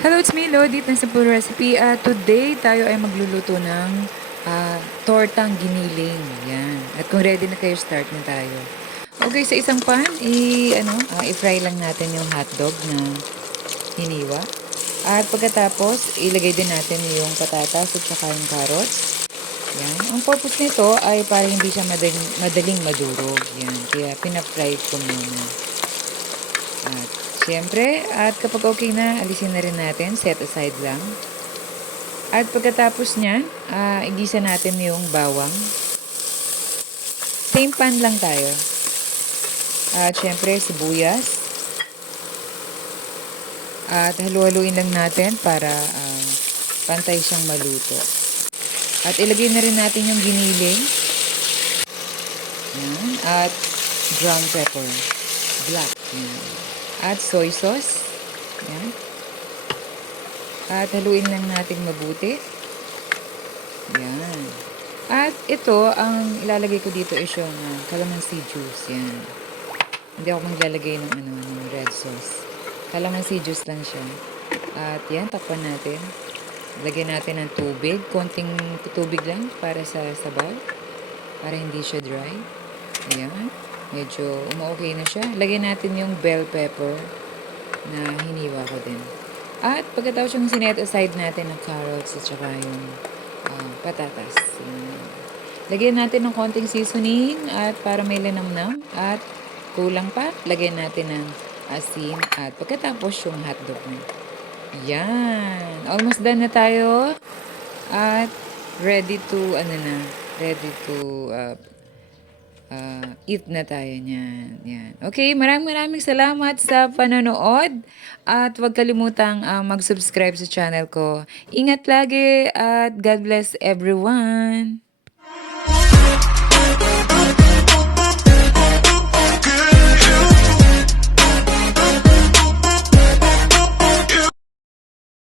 Hello, it's me, Lodi, ng Simple Recipe. Today, tayo ay magluluto ng tortang giniling. Yan. At kung ready na kayo, start na tayo. Okay, sa isang pan, i-fry lang natin yung hotdog na hiniwa. At pagkatapos, ilagay din natin yung patatas at saka yung carrots. Yan. Ang purpose nito ay para hindi siya madaling madurog. Yan. Kaya pinafry ko muna. At syempre, at kapag okay na, alisin na rin natin. Set aside lang. At pagkatapos niyan, igisa natin yung bawang. Same pan lang tayo. At syempre, sibuyas. At halu-haluin lang natin para pantay siyang maluto. At ilagay na rin natin yung giniling. Yan. At ground pepper. Black. Yan. At soy sauce. Yan. At haluin lang natin mabuti. Yan. At ito, ang ilalagay ko dito is yung calamansi juice. Yan. Hindi ako maglalagay ng red sauce. Calamansi juice lang siya. At yan, takpan natin. Lagyan natin ng tubig. Konting tubig lang para sa sabaw. Para hindi siya dry. Ayan. Medyo okay na siya. Lagyan natin yung bell pepper na hiniwa ko din. At pagkatapos yung sinet aside natin ng carrots at saka yung patatas. Yan. Lagyan natin ng konting seasoning at para may linamnam. At kulang pa, lagyan natin ng asin at pagkatapos yung hotdog na. Yan. Almost done na tayo. At ready to, eat na tayo niyan. Yan. Okay, maraming salamat sa panonood. At huwag kalimutang mag-subscribe sa channel ko. Ingat lagi at God bless everyone.